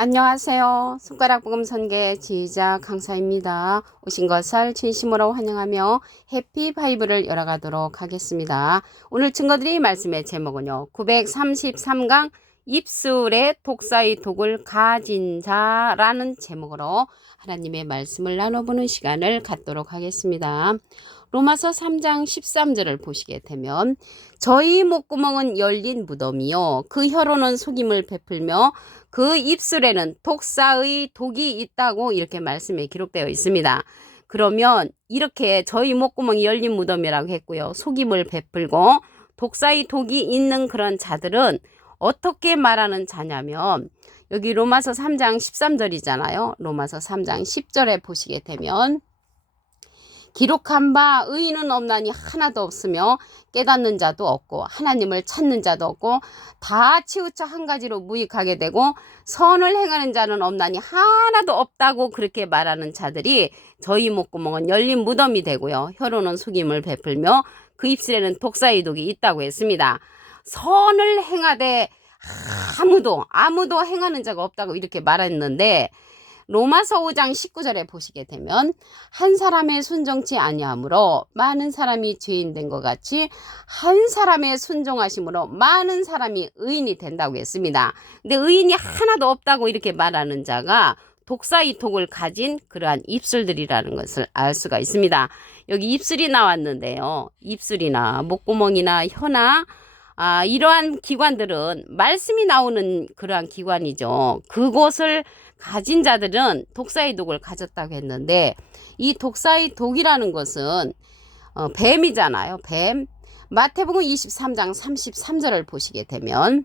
안녕하세요. 손가락 복음 선계 지휘자 강사입니다. 오신 것을 진심으로 환영하며 해피 바이블을 열어가도록 하겠습니다. 오늘 증거드릴 말씀의 제목은요. 933강 입술에 독사의 독을 가진 자라는 제목으로 하나님의 말씀을 나눠보는 시간을 갖도록 하겠습니다. 로마서 3장 13절을 보시게 되면 저희 목구멍은 열린 무덤이요 그 혀로는 속임을 베풀며 그 입술에는 독사의 독이 있다고 이렇게 말씀에 기록되어 있습니다. 그러면 이렇게 저희 목구멍이 열린 무덤이라고 했고요. 속임을 베풀고 독사의 독이 있는 그런 자들은 어떻게 말하는 자냐면 여기 로마서 3장 13절이잖아요. 로마서 3장 10절에 보시게 되면 기록한 바 의인은 없나니 하나도 없으며 깨닫는 자도 없고 하나님을 찾는 자도 없고 다 치우쳐 한 가지로 무익하게 되고 선을 행하는 자는 없나니 하나도 없다고 그렇게 말하는 자들이 저희 목구멍은 열린 무덤이 되고요. 혀로는 속임을 베풀며 그 입술에는 독사의 독이 있다고 했습니다. 선을 행하되 아무도 행하는 자가 없다고 이렇게 말했는데 로마서 5장 19절에 보시게 되면 한 사람의 순종치 아니하므로 많은 사람이 죄인 된 것 같이 한 사람의 순종하심으로 많은 사람이 의인이 된다고 했습니다. 근데 의인이 하나도 없다고 이렇게 말하는 자가 독사의 독을 가진 그러한 입술들이라는 것을 알 수가 있습니다. 여기 입술이 나왔는데요. 입술이나 목구멍이나 혀나 이러한 기관들은 말씀이 나오는 그러한 기관이죠. 그곳을 가진 자들은 독사의 독을 가졌다고 했는데 이 독사의 독이라는 것은 뱀이잖아요. 뱀. 마태복음 23장 33절을 보시게 되면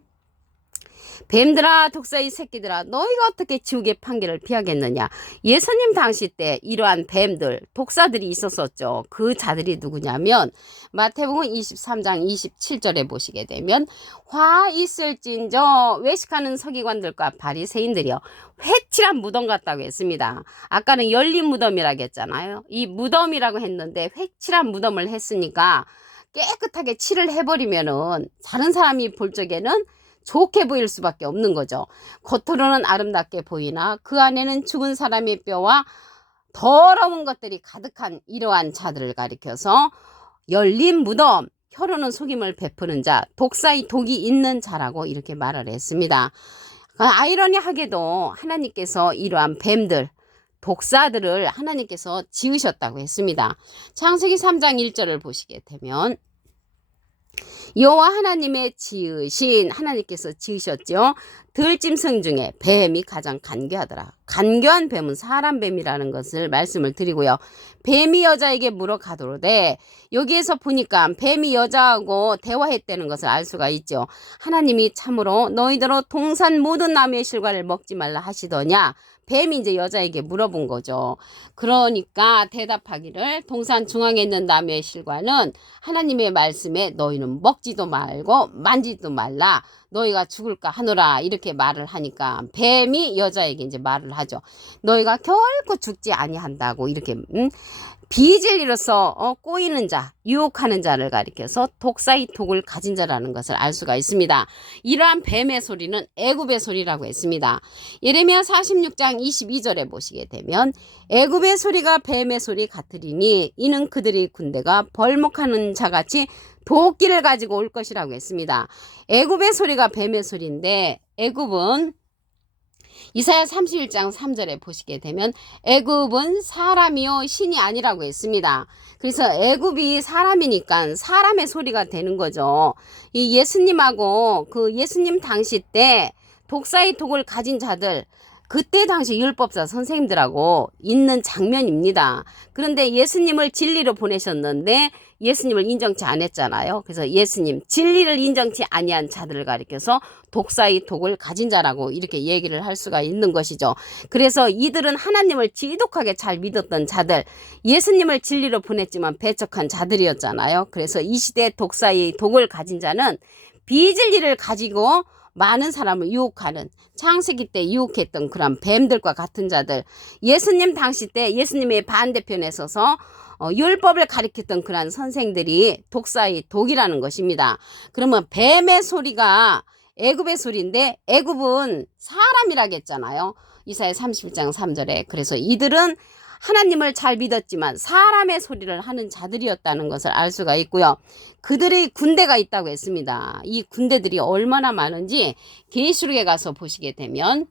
뱀들아 독사의 새끼들아 너희가 어떻게 지옥의 판결을 피하겠느냐. 예수님 당시 때 이러한 뱀들 독사들이 있었었죠. 그 자들이 누구냐면 마태복음 23장 27절에 보시게 되면 화 있을진저 외식하는 서기관들과 바리새인들이요 회칠한 무덤 같다고 했습니다. 아까는 열린 무덤이라고 했잖아요. 이 무덤이라고 했는데 회칠한 무덤을 했으니까 깨끗하게 칠을 해버리면은 다른 사람이 볼 적에는 좋게 보일 수밖에 없는 거죠. 겉으로는 아름답게 보이나 그 안에는 죽은 사람의 뼈와 더러운 것들이 가득한 이러한 자들을 가리켜서 열린 무덤, 혀로는 속임을 베푸는 자, 독사의 독이 있는 자라고 이렇게 말을 했습니다. 아이러니하게도 하나님께서 이러한 뱀들, 독사들을 하나님께서 지으셨다고 했습니다. 창세기 3장 1절을 보시게 되면 여호와 하나님의 지으신 하나님께서 지으셨죠. 들짐승 중에 뱀이 가장 간교하더라. 간교한 뱀은 사람 뱀이라는 것을 말씀을 드리고요. 뱀이 여자에게 물어 가도록되 여기에서 보니까 뱀이 여자하고 대화했다는 것을 알 수가 있죠. 하나님이 참으로 너희들로 동산 모든 나무의 실과를 먹지 말라 하시더냐. 뱀이 이제 여자에게 물어본 거죠. 그러니까 대답하기를 동산 중앙에 있는 나무의 실과는 하나님의 말씀에 너희는 먹지도 말고 만지지도 말라. 너희가 죽을까 하노라 이렇게 말을 하니까 뱀이 여자에게 이제 말을 하죠. 너희가 결코 죽지 아니한다고 이렇게 비진리로서 꼬이는 자, 유혹하는 자를 가리켜서 독사의 독을 가진 자라는 것을 알 수가 있습니다. 이러한 뱀의 소리는 애굽의 소리라고 했습니다. 예레미야 46장 22절에 보시게 되면 애굽의 소리가 뱀의 소리 같으리니 이는 그들의 군대가 벌목하는 자같이 도끼를 가지고 올 것이라고 했습니다. 애굽의 소리가 뱀의 소리인데 애굽은 이사야 31장 3절에 보시게 되면 애굽은 사람이요 신이 아니라고 했습니다. 그래서 애굽이 사람이니까 사람의 소리가 되는 거죠. 이 예수님하고 그 예수님 당시 때 독사의 독을 가진 자들 그때 당시 율법사 선생님들하고 있는 장면입니다. 그런데 예수님을 진리로 보내셨는데 예수님을 인정치 않았잖아요. 그래서 예수님 진리를 인정치 아니한 자들을 가리켜서 독사의 독을 가진 자라고 이렇게 얘기를 할 수가 있는 것이죠. 그래서 이들은 하나님을 지독하게 잘 믿었던 자들, 예수님을 진리로 보냈지만 배척한 자들이었잖아요. 그래서 이 시대 독사의 독을 가진 자는 비진리를 가지고 많은 사람을 유혹하는 창세기 때 유혹했던 그런 뱀들과 같은 자들, 예수님 당시 때 예수님의 반대편에 서서 율법을 가리켰던 그런 선생들이 독사의 독이라는 것입니다. 그러면 뱀의 소리가 애굽의 소리인데 애굽은 사람이라겠잖아요. 이사야 31장 3절에. 그래서 이들은 하나님을 잘 믿었지만 사람의 소리를 하는 자들이었다는 것을 알 수가 있고요. 그들의 군대가 있다고 했습니다. 이 군대들이 얼마나 많은지 계시록에 가서 보시게 되면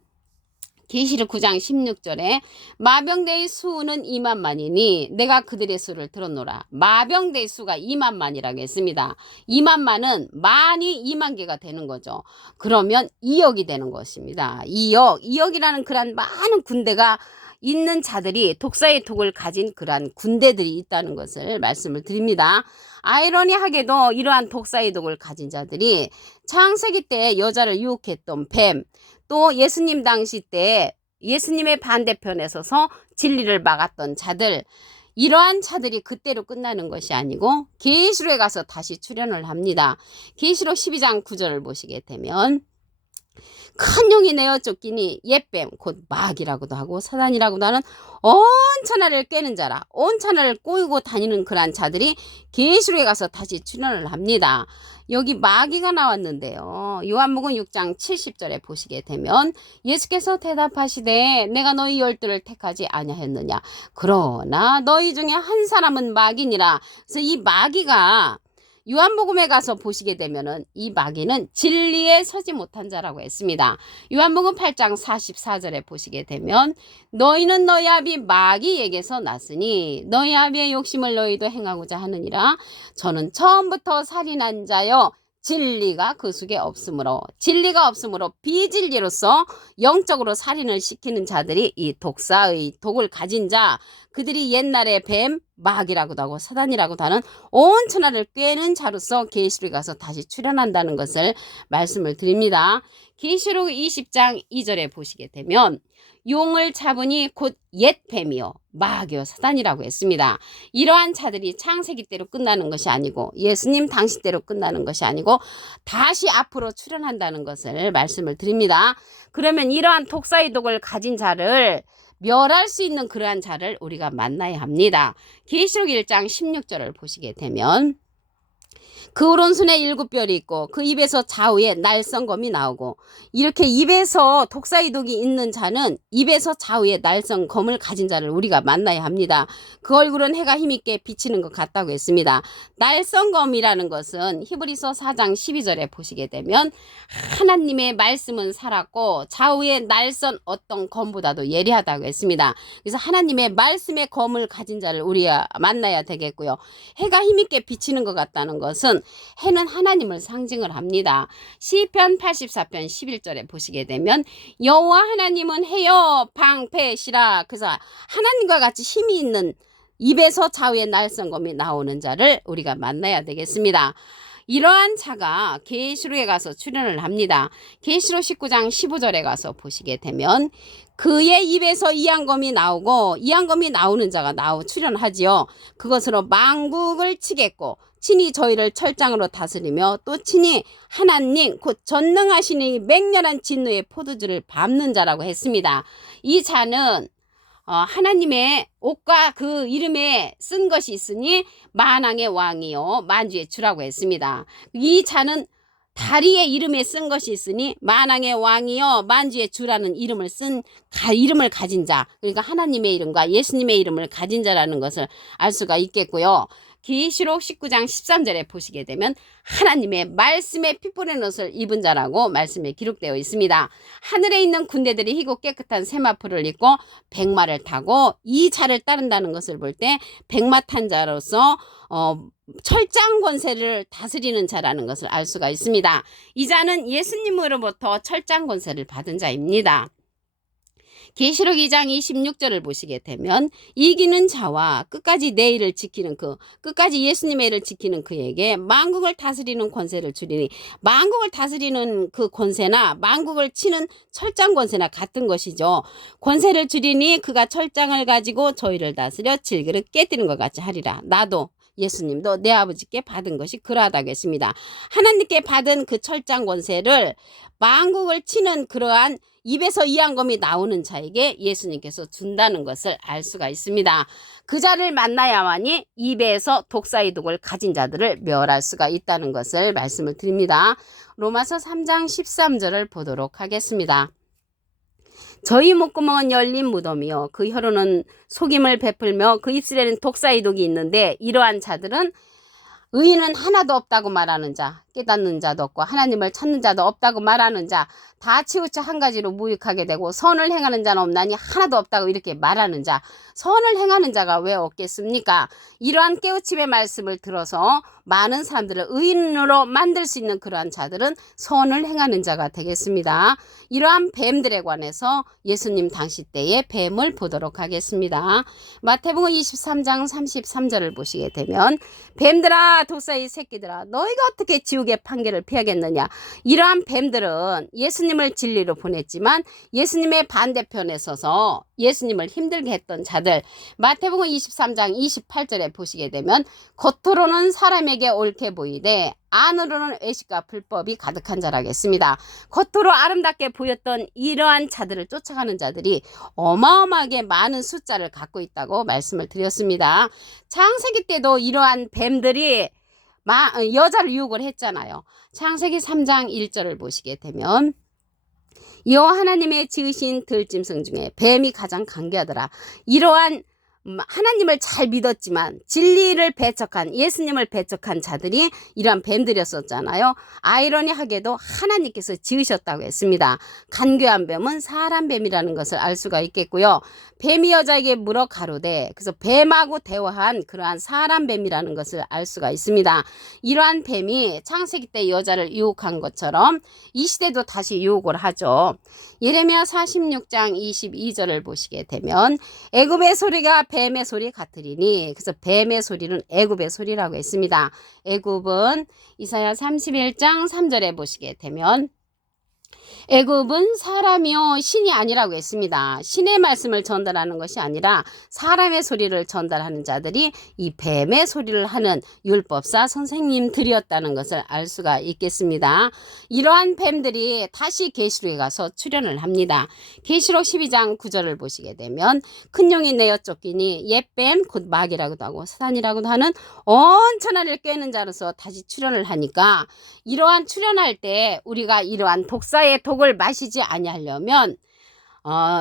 계시록 9장 16절에 마병대의 수는 2만만이니 내가 그들의 수를 들었노라. 마병대의 수가 2만만이라고 했습니다. 2만만은 만이 2만 개가 되는 거죠. 그러면 2억이 되는 것입니다. 2억이라는 그런 많은 군대가 있는 자들이 독사의 독을 가진 그러한 군대들이 있다는 것을 말씀을 드립니다. 아이러니하게도 이러한 독사의 독을 가진 자들이 창세기 때 여자를 유혹했던 뱀, 또 예수님 당시 때 예수님의 반대편에 서서 진리를 막았던 자들, 이러한 자들이 그때로 끝나는 것이 아니고 계시록에 가서 다시 출현을 합니다. 계시록 12장 9절을 보시게 되면 큰 용이 내어 쫓기니 옛뱀 곧 마귀라고도 하고 사단이라고도 하는 온 천하를 꿰는 자라. 온 천하를 꼬이고 다니는 그러한 자들이 계시록에 가서 다시 출현을 합니다. 여기 마귀가 나왔는데요. 요한복음 6장 70절에 보시게 되면 예수께서 대답하시되 내가 너희 열두를 택하지 아니하였느냐. 그러나 너희 중에 한 사람은 마귀니라. 그래서 이 마귀가 요한복음에 가서 보시게 되면은 이 마귀는 진리에 서지 못한 자라고 했습니다. 요한복음 8장 44절에 보시게 되면 너희는 너희 아비 마귀에게서 났으니 너희 아비의 욕심을 너희도 행하고자 하느니라. 저는 처음부터 살인한 자여 진리가 그 속에 없으므로, 진리가 없으므로 비진리로서 영적으로 살인을 시키는 자들이 이 독사의 독을 가진 자, 그들이 옛날에 뱀, 마귀라고도 하고 사단이라고도 하는 온 천하를 꿰는 자로서 계시록에 가서 다시 출현한다는 것을 말씀을 드립니다. 계시록 20장 2절에 보시게 되면 용을 잡으니 곧 옛 뱀이요 마귀요 사단이라고 했습니다. 이러한 자들이 창세기 때로 끝나는 것이 아니고 예수님 당시 때로 끝나는 것이 아니고 다시 앞으로 출현한다는 것을 말씀을 드립니다. 그러면 이러한 독사의 독을 가진 자를 멸할 수 있는 그러한 자를 우리가 만나야 합니다. 계시록 1장 16절을 보시게 되면 그 오른손에 7뼈리 있고 그 입에서 좌우에 날성검이 나오고, 이렇게 입에서 독사의 독이 있는 자는 입에서 좌우에 날성검을 가진 자를 우리가 만나야 합니다. 그 얼굴은 해가 힘있게 비치는 것 같다고 했습니다. 날성검이라는 것은 히브리서 4장 12절에 보시게 되면 하나님의 말씀은 살았고 좌우에 날선 어떤 검보다도 예리하다고 했습니다. 그래서 하나님의 말씀의 검을 가진 자를 우리가 만나야 되겠고요. 해가 힘있게 비치는 것 같다는 것은 해는 하나님을 상징을 합니다. 시편 84편 11절에 보시게 되면 여호와 하나님은 해여 방패시라. 그래서 하나님과 같이 힘이 있는 입에서 좌우에 날성검이 나오는 자를 우리가 만나야 되겠습니다. 이러한 자가 계시록에 가서 출현을 합니다. 계시록 19장 15절에 가서 보시게 되면 그의 입에서 이한검이 나오고, 이한검이 나오는 자가 출현하지요. 그것으로 만국을 치겠고 친히 저희를 철장으로 다스리며 또 친히 하나님 곧 전능하시니 맹렬한 진노의 포도주를 밟는 자라고 했습니다. 이 자는 하나님의 옷과 그 이름에 쓴 것이 있으니 만왕의 왕이요 만주의 주라고 했습니다. 이 자는 다리의 이름에 쓴 것이 있으니 만왕의 왕이요 만주의 주라는 이름을 가진 자, 그러니까 하나님의 이름과 예수님의 이름을 가진 자라는 것을 알 수가 있겠고요. 계시록 19장 13절에 보시게 되면 하나님의 말씀에 피 뿌린 옷을 입은 자라고 말씀에 기록되어 있습니다. 하늘에 있는 군대들이 희고 깨끗한 세마포를 입고 백마를 타고 이 자를 따른다는 것을 볼 때 백마 탄 자로서 철장 권세를 다스리는 자라는 것을 알 수가 있습니다. 이 자는 예수님으로부터 철장 권세를 받은 자입니다. 계시록 2장 26절을 보시게 되면 이기는 자와 끝까지 내 일을 지키는 끝까지 예수님의 일을 지키는 그에게 만국을 다스리는 권세를 주리니, 만국을 다스리는 그 권세나 만국을 치는 철장 권세나 같은 것이죠. 권세를 주리니 그가 철장을 가지고 저희를 다스려 질그릇 깨뜨리는 것 같이 하리라. 나도 예수님도 내 아버지께 받은 것이 그러하다고 했습니다. 하나님께 받은 그 철장 권세를 만국을 치는 그러한 입에서 이한검이 나오는 자에게 예수님께서 준다는 것을 알 수가 있습니다. 그 자를 만나야만이 입에서 독사의 독을 가진 자들을 멸할 수가 있다는 것을 말씀을 드립니다. 로마서 3장 13절을 보도록 하겠습니다. 저희 목구멍은 열린 무덤이요 그 혀로는 속임을 베풀며 그 입술에는 독사의 독이 있는데 이러한 자들은 의인은 하나도 없다고 말하는 자, 깨닫는 자도 없고 하나님을 찾는 자도 없다고 말하는 자, 다 치우쳐 한 가지로 무익하게 되고 선을 행하는 자는 없나니 하나도 없다고 이렇게 말하는 자, 선을 행하는 자가 왜 없겠습니까? 이러한 깨우침의 말씀을 들어서 많은 사람들을 의인으로 만들 수 있는 그러한 자들은 선을 행하는 자가 되겠습니다. 이러한 뱀들에 관해서 예수님 당시 때의 뱀을 보도록 하겠습니다. 마태복음 23장 33절을 보시게 되면 뱀들아 독사의 새끼들아 너희가 어떻게 지옥의 판결을 피하겠느냐. 이러한 뱀들은 예수님을 진리로 보냈지만 예수님의 반대편에 서서 예수님을 힘들게 했던 자들, 마태복음 23장 28절에 보시게 되면 겉으로는 사람에게 옳게 보이되 안으로는 애식과 불법이 가득한 자라겠습니다. 겉으로 아름답게 보였던 이러한 자들을 쫓아가는 자들이 어마어마하게 많은 숫자를 갖고 있다고 말씀을 드렸습니다. 창세기 때도 이러한 뱀들이 여자를 유혹을 했잖아요. 창세기 3장 1절을 보시게 되면 여호와 하나님의 지으신 들짐승 중에 뱀이 가장 강교하더라. 이러한 하나님을 잘 믿었지만 진리를 배척한 예수님을 배척한 자들이 이러한 뱀들이었었잖아요. 아이러니하게도 하나님께서 지으셨다고 했습니다. 간교한 뱀은 사람 뱀이라는 것을 알 수가 있겠고요. 뱀이 여자에게 물어 가로되 그래서 뱀하고 대화한 그러한 사람 뱀이라는 것을 알 수가 있습니다. 이러한 뱀이 창세기 때 여자를 유혹한 것처럼 이 시대도 다시 유혹을 하죠. 예레미야 46장 22절을 보시게 되면 애굽의 소리가 뱀의 소리 같으리니 그래서 뱀의 소리는 애굽의 소리라고 했습니다. 애굽은 이사야 31장 3절에 보시게 되면 애굽은 사람이요 신이 아니라고 했습니다. 신의 말씀을 전달하는 것이 아니라 사람의 소리를 전달하는 자들이 이 뱀의 소리를 하는 율법사 선생님들이었다는 것을 알 수가 있겠습니다. 이러한 뱀들이 다시 계시록에 가서 출현을 합니다. 계시록 12장 9절을 보시게 되면 큰 용이 내어 쫓기니 옛뱀 곧 마귀라고도 하고 사단이라고도 하는 온천하를 꿰는 자로서 다시 출현을 하니까 이러한 출현할 때 우리가 이러한 독사의 독을 마시지 아니하려면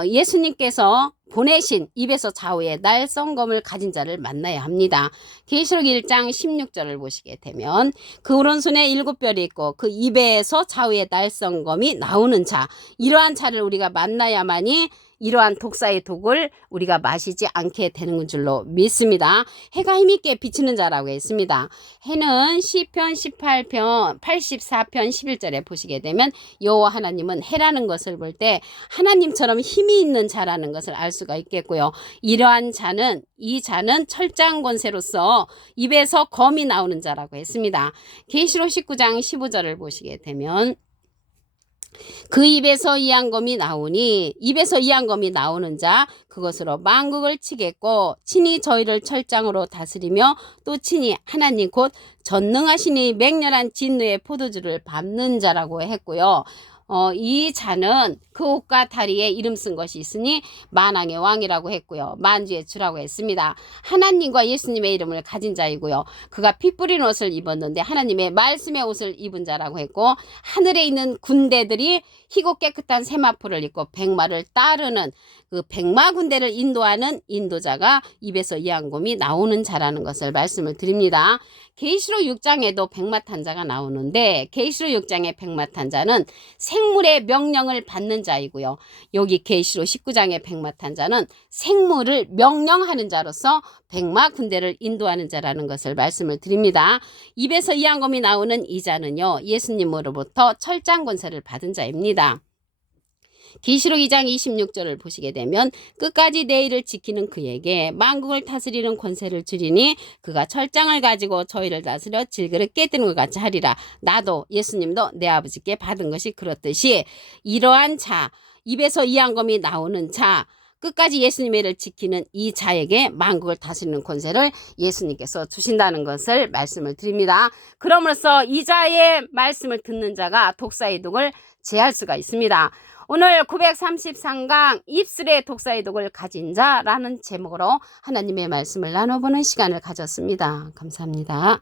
예수님께서 보내신 입에서 좌우에 날성검을 가진 자를 만나야 합니다. 계시록 1장 16절을 보시게 되면 그 오른손에 7뼈이 있고 그 입에서 좌우에 날성검이 나오는 자, 이러한 자를 우리가 만나야만이 이러한 독사의 독을 우리가 마시지 않게 되는 줄로 믿습니다. 해가 힘있게 비치는 자라고 했습니다. 해는 시편 18편 84편 11절에 보시게 되면 여호와 하나님은 해라는 것을 볼 때 하나님처럼 힘이 있는 자라는 것을 알 수가 있겠고요. 이러한 자는 이 자는 철장 권세로서 입에서 검이 나오는 자라고 했습니다. 계시록 19장 15절을 보시게 되면 그 입에서 이한검이 나오니 입에서 이한검이 나오는 자 그것으로 만국을 치겠고 친히 저희를 철장으로 다스리며 또 친히 하나님 곧 전능하시니 맹렬한 진노의 포도주를 밟는 자라고 했고요. 이 자는 그 옷과 다리에 이름 쓴 것이 있으니 만왕의 왕이라고 했고요. 만주의 주라고 했습니다. 하나님과 예수님의 이름을 가진 자이고요. 그가 피 뿌린 옷을 입었는데 하나님의 말씀의 옷을 입은 자라고 했고 하늘에 있는 군대들이 희고 깨끗한 세마포를 입고 백마를 따르는 그 백마 군대를 인도하는 인도자가 입에서 이한검이 나오는 자라는 것을 말씀을 드립니다. 계시록 6장에도 백마탄자가 나오는데 계시록 6장의 백마탄자는 생물의 명령을 받는 자이고요. 여기 계시록 19장의 백마탄자는 생물을 명령하는 자로서 백마 군대를 인도하는 자라는 것을 말씀을 드립니다. 입에서 이한검이 나오는 이 자는요. 예수님으로부터 철장 권세를 받은 자입니다. 계시록 2장 26절을 보시게 되면 끝까지 내 일을 지키는 그에게 만국을 다스리는 권세를 주리니 그가 철장을 가지고 저희를 다스려 질그를 깨뜨리는 것 같이 하리라. 나도 예수님도 내 아버지께 받은 것이 그렇듯이 이러한 자 입에서 이한검이 나오는 자 끝까지 예수님의 일을 지키는 이 자에게 만국을 다스리는 권세를 예수님께서 주신다는 것을 말씀을 드립니다. 그러므로써 이 자의 말씀을 듣는 자가 독사의 독을 제할 수가 있습니다. 오늘 933강 입술의 독사의 독을 가진 자라는 제목으로 하나님의 말씀을 나눠보는 시간을 가졌습니다. 감사합니다.